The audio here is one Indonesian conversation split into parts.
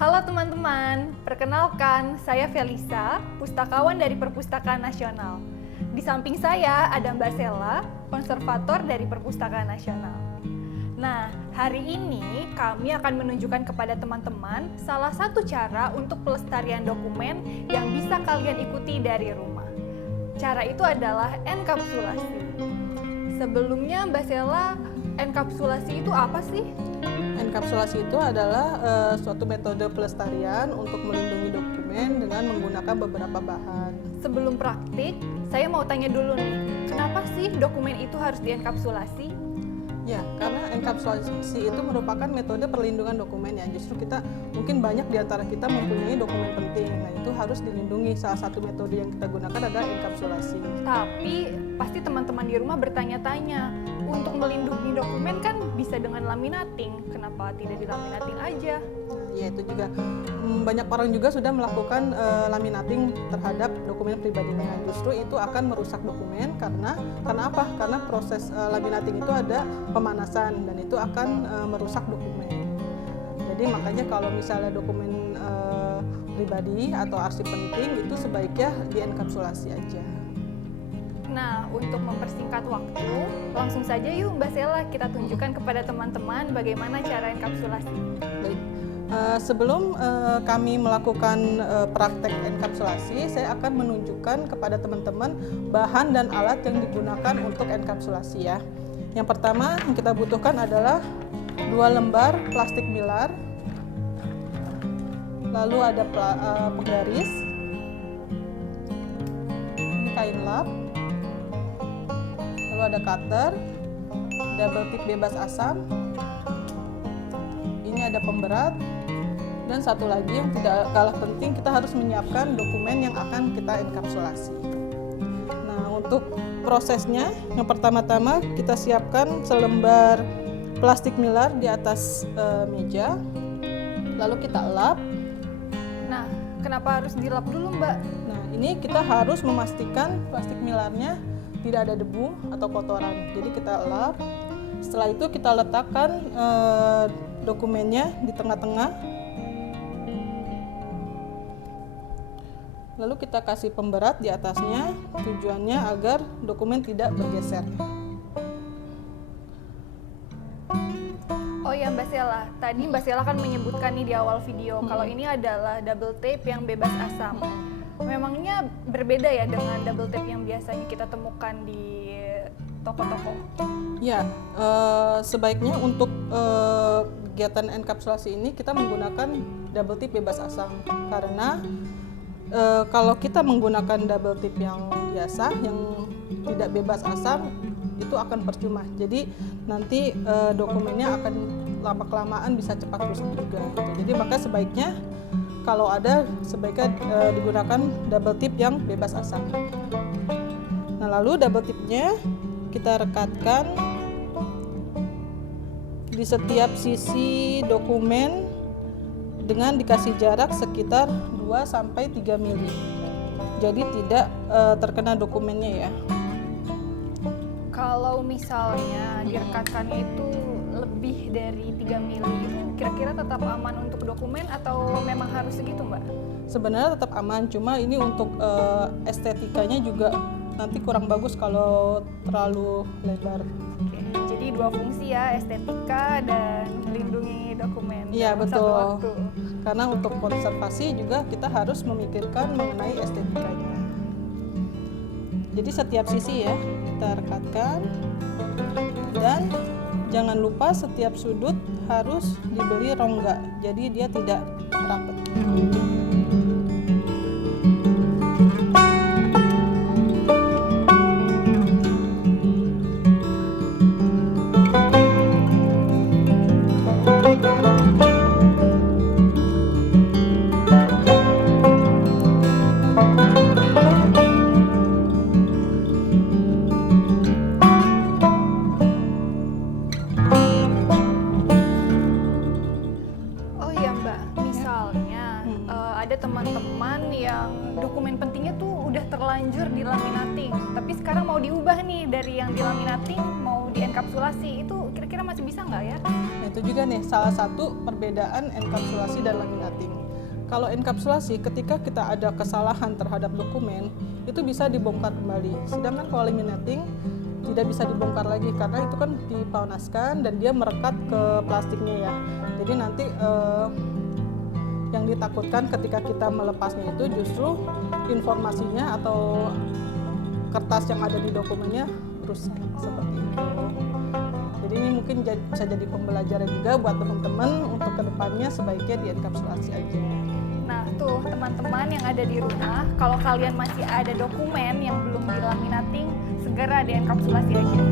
Halo teman-teman, perkenalkan saya Felisa, pustakawan dari Perpustakaan Nasional. Di samping saya ada Mbak Sela, konservator dari Perpustakaan Nasional. Nah, hari ini kami akan menunjukkan kepada teman-teman salah satu cara untuk pelestarian dokumen yang bisa kalian ikuti dari rumah. Cara itu adalah enkapsulasi. Sebelumnya Mbak Sela, enkapsulasi itu apa sih? Enkapsulasi itu adalah suatu metode pelestarian untuk melindungi dokumen dengan menggunakan beberapa bahan. Sebelum praktik, saya mau tanya dulu nih, kenapa sih dokumen itu harus dienkapsulasi? Ya, karena enkapsulasi itu merupakan metode perlindungan dokumen ya. Justru kita mungkin banyak di antara kita mempunyai dokumen penting. Nah, itu harus dilindungi. Salah satu metode yang kita gunakan adalah enkapsulasi. Tapi pasti teman-teman di rumah bertanya-tanya, untuk melindungi dokumen kan bisa dengan laminating, kenapa tidak dilaminating aja? Ya, itu juga banyak orang juga sudah melakukan laminating terhadap dokumen pribadinya. Justru itu akan merusak dokumen karena apa? Karena proses laminating itu ada pemanasan dan itu akan merusak dokumen. Jadi makanya kalau misalnya dokumen pribadi atau arsip penting itu sebaiknya dienkapsulasi aja. Nah, untuk mempersingkat waktu, langsung saja yuk Mbak Sela kita tunjukkan kepada teman-teman bagaimana cara enkapsulasi. Baik. Sebelum kami melakukan praktek enkapsulasi, saya akan menunjukkan kepada teman-teman bahan dan alat yang digunakan untuk enkapsulasi ya. Yang pertama yang kita butuhkan adalah 2 lembar plastik mylar, lalu ada penggaris, ini kain lap, lalu ada cutter, double tip bebas asam, ini ada pemberat, dan satu lagi yang tidak kalah penting, kita harus menyiapkan dokumen yang akan kita enkapsulasi. Nah, untuk prosesnya, yang pertama-tama kita siapkan selembar plastik mylar di atas meja, lalu kita lap. Nah, kenapa harus dilap dulu Mbak? Nah, ini kita harus memastikan plastik mylarnya tidak ada debu atau kotoran. Jadi kita lap. Setelah itu kita letakkan dokumennya di tengah-tengah. Lalu kita kasih pemberat di atasnya, tujuannya agar dokumen tidak bergeser. Oh ya Mbak Sela, tadi Mbak Sela kan menyebutkan nih di awal video kalau ini adalah double tape yang bebas asam. Memangnya berbeda ya dengan double tape yang biasanya kita temukan di toko-toko? Ya, sebaiknya untuk kegiatan enkapsulasi ini kita menggunakan double tip bebas asam karena kalau kita menggunakan double tip yang biasa yang tidak bebas asam itu akan percuma. Jadi nanti dokumennya akan lama-kelamaan bisa cepat rusak juga. Gitu. Jadi maka sebaiknya kalau ada sebaiknya digunakan double tip yang bebas asam. Nah, lalu double tipnya kita rekatkan di setiap sisi dokumen dengan dikasih jarak sekitar 2-3 mili. Jadi tidak terkena dokumennya ya. Kalau misalnya direkatkannya itu lebih dari 3 mili, itu kira-kira tetap aman untuk dokumen atau memang harus segitu Mbak? Sebenarnya tetap aman, cuma ini untuk estetikanya juga nanti kurang bagus kalau terlalu lebar. Oke, jadi 2 fungsi ya, estetika dan melindungi dokumen. Iya dalam betul. satu waktu. Karena untuk konservasi juga kita harus memikirkan mengenai estetikanya. Jadi setiap sisi ya kita rekatkan dan jangan lupa setiap sudut harus diberi rongga. Jadi dia tidak rapat. Oh iya Mbak, misalnya ada teman-teman yang dokumen pentingnya tuh udah terlanjur dilaminating, tapi sekarang mau diubah nih dari yang dilaminating mau di enkapsulasi, itu kira-kira masih bisa nggak ya? Nah, itu juga nih salah satu perbedaan enkapsulasi dan laminating. Kalau enkapsulasi, ketika kita ada kesalahan terhadap dokumen, itu bisa dibongkar kembali. Sedangkan kalau laminating tidak bisa dibongkar lagi karena itu kan dipaunaskan dan dia merekat ke plastiknya ya. Jadi nanti yang ditakutkan ketika kita melepasnya itu justru informasinya atau kertas yang ada di dokumennya rusak seperti itu. Jadi ini mungkin bisa jadi pembelajaran juga buat teman-teman untuk kedepannya sebaiknya dienkapsulasi aja. Nah tuh teman-teman yang ada di rumah, kalau kalian masih ada dokumen yang belum dilaminating, segera dienkapsulasi aja.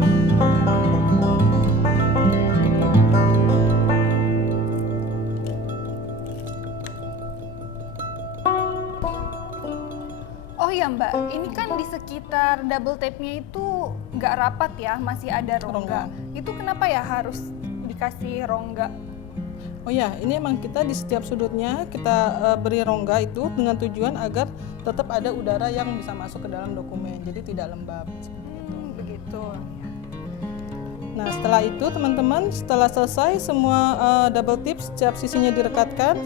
Oh ya Mbak, ini kan di sekitar double tape-nya itu nggak rapat ya, masih ada rongga. Itu kenapa ya harus dikasih rongga? Oh ya, ini emang kita di setiap sudutnya kita beri rongga itu dengan tujuan agar tetap ada udara yang bisa masuk ke dalam dokumen, jadi tidak lembab seperti itu. Begitu. Nah setelah itu teman-teman, setelah selesai semua double tip setiap sisinya direkatkan,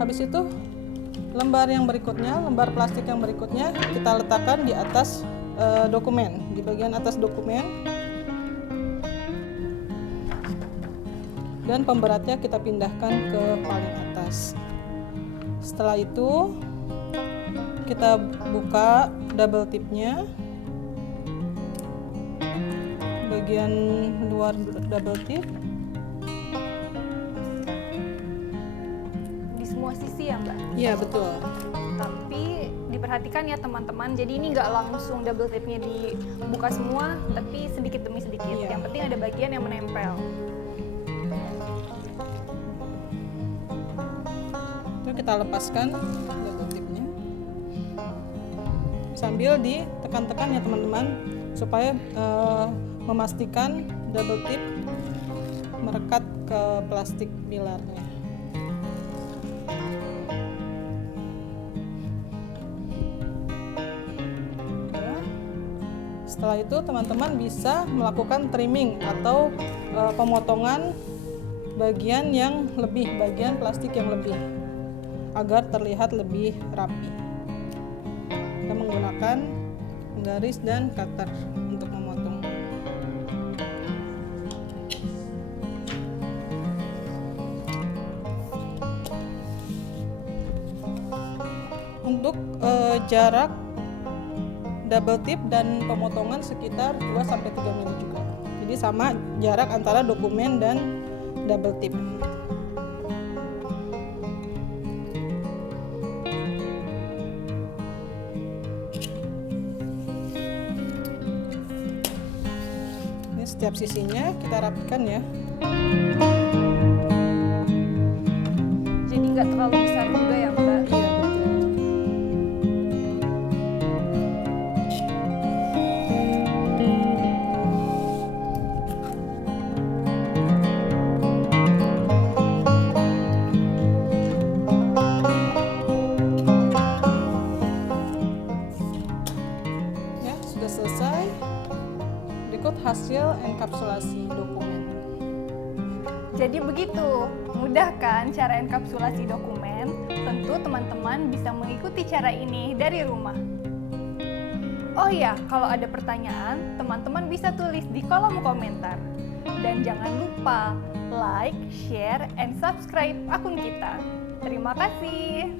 habis itu lembar yang berikutnya, lembar plastik yang berikutnya kita letakkan di atas dokumen, di bagian atas dokumen. Dan pemberatnya kita pindahkan ke paling atas. Setelah itu kita buka double tipnya, bagian luar double tip Di semua sisi ya Mbak? iya betul. Tapi diperhatikan ya teman-teman, jadi ini nggak langsung double tape-nya dibuka semua, tapi sedikit demi sedikit. Iya. Yang penting ada bagian yang menempel. Itu kita lepaskan double tipnya sambil ditekan-tekan ya teman-teman, supaya memastikan double tip merekat ke plastik pilarnya. Setelah itu teman-teman bisa melakukan trimming atau pemotongan bagian yang lebih, bagian plastik yang lebih, agar terlihat lebih rapi. Kita menggunakan garis dan cutter untuk memotong. Untuk jarak double tip dan pemotongan sekitar 2-3 mm juga. Jadi sama jarak antara dokumen dan double tip. Ini setiap sisinya kita rapikan ya. Jadi nggak terlalu besar juga ya Mbak? Iya betul. Ya, sudah selesai. Berikut hasil enkapsulasi dokumen. Jadi begitu, mudah kan cara enkapsulasi dokumen? Tentu teman-teman bisa mengikuti cara ini dari rumah. Oh ya, kalau ada pertanyaan, teman-teman bisa tulis di kolom komentar. Dan jangan lupa like, share, and subscribe akun kita. Terima kasih.